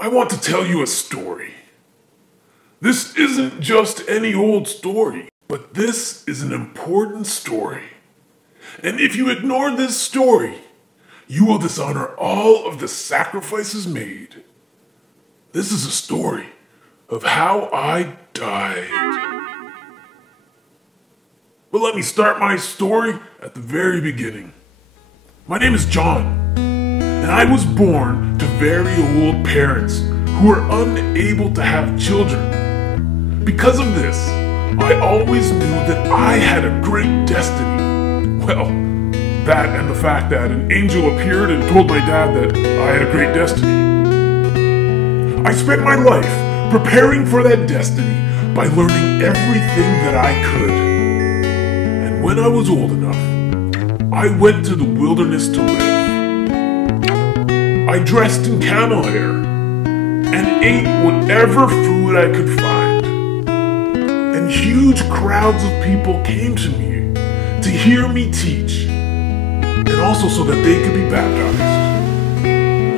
I want to tell you a story. This isn't just any old story, but this is an important story. And if you ignore this story, you will dishonor all of the sacrifices made. This is a story of how I died. But let me start my story at the very beginning. My name is John, and I was born to very old parents who were unable to have children. Because of this, I always knew that I had a great destiny. Well, that and the fact that an angel appeared and told my dad that I had a great destiny. I spent my life preparing for that destiny by learning everything that I could. And when I was old enough, I went to the wilderness to live. I dressed in camel hair and ate whatever food I could find. And huge crowds of people came to me to hear me teach, and also so that they could be baptized.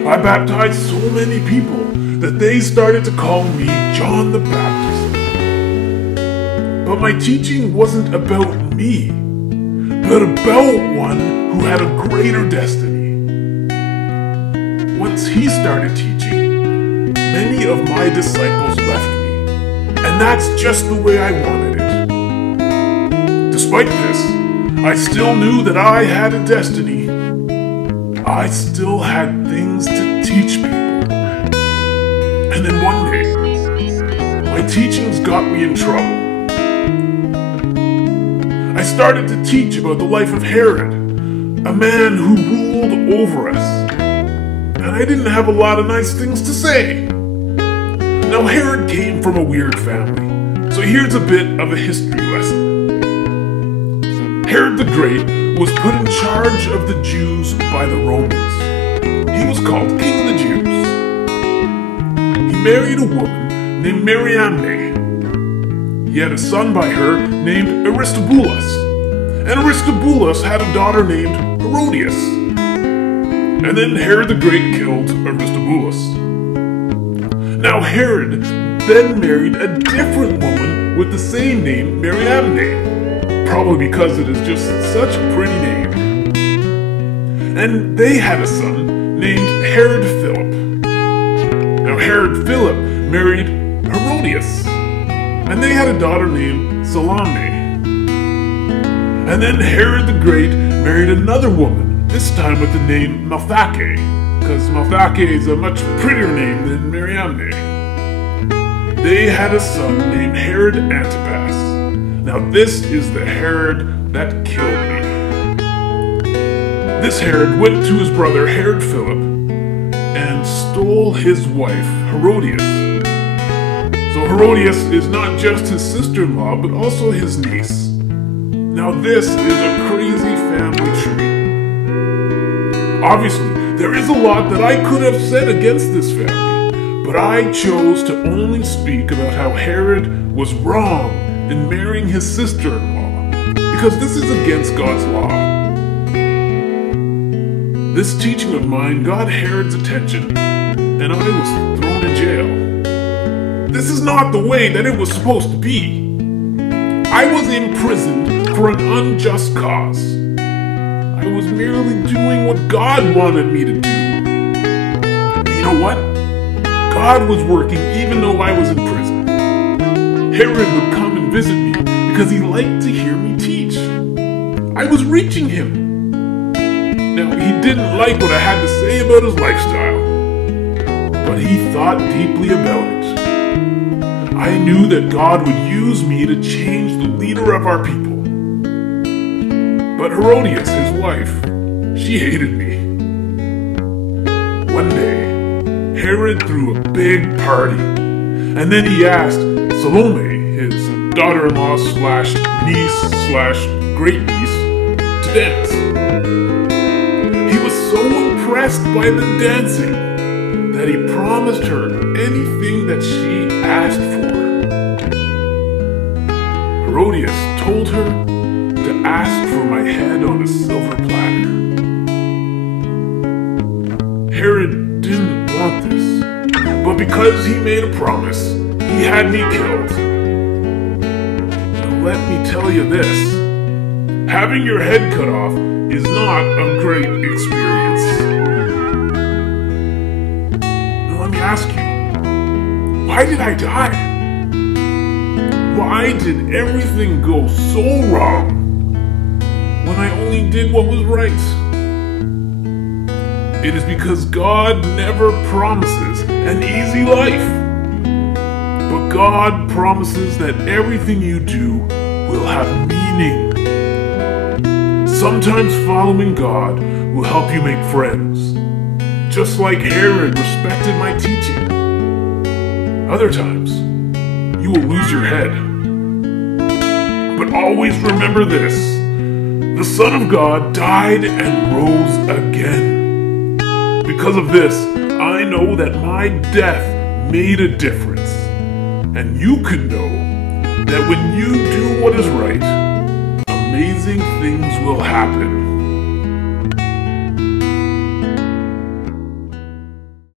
I baptized so many people that they started to call me John the Baptist. But my teaching wasn't about me, but about one who had a greater destiny. Once he started teaching, many of my disciples left me, and that's just the way I wanted it. Despite this, I still knew that I had a destiny. I still had things to teach people. And then one day, my teachings got me in trouble. I started to teach about the life of Herod, a man who ruled over us. And I didn't have a lot of nice things to say. Now Herod came from a weird family, so here's a bit of a history lesson. Herod the Great was put in charge of the Jews by the Romans. He was called King of the Jews. He married a woman named Mariamne. He had a son by her named Aristobulus, and Aristobulus had a daughter named Herodias. And then Herod the Great killed Aristobulus. Now Herod then married a different woman with the same name, Mariamne, probably because it is just such a pretty name. And they had a son named Herod Philip. Now Herod Philip married Herodias, and they had a daughter named Salome. And then Herod the Great married another woman, this time with the name Malthake, because Malthake is a much prettier name than Mariamne. They had a son named Herod Antipas. Now this is the Herod that killed me. This Herod went to his brother Herod Philip and stole his wife Herodias. So Herodias is not just his sister-in-law, but also his niece. Now this is a crazy family tree. Obviously, there is a lot that I could have said against this family, but I chose to only speak about how Herod was wrong in marrying his sister-in-law, because this is against God's law. This teaching of mine got Herod's attention, and I was thrown in jail. This is not the way that it was supposed to be. I was imprisoned for an unjust cause. I was merely doing what God wanted me to do. And you know what? God was working even though I was in prison. Herod would come and visit me because he liked to hear me teach. I was reaching him. Now, he didn't like what I had to say about his lifestyle, but he thought deeply about it. I knew that God would use me to change the leader of our people. But Herodias, his wife, she hated me. One day, Herod threw a big party, and then he asked Salome, his daughter-in-law slash niece slash great-niece, to dance. He was so impressed by the dancing that he promised her anything that she asked for. Herodias told her to ask for my head on a silver platter. Herod didn't want this, But because he made a promise, he had me killed. Now let me tell you this. Having your head cut off is not a great experience. Now let me ask you, why did I die? Why did everything go so wrong when I only did what was right? It is because God never promises an easy life. But God promises that everything you do will have meaning. Sometimes following God will help you make friends, just like Herod respected my teaching. Other times, you will lose your head. But always remember this: the Son of God died and rose again. Because of this, I know that my death made a difference. And you can know that when you do what is right, amazing things will happen.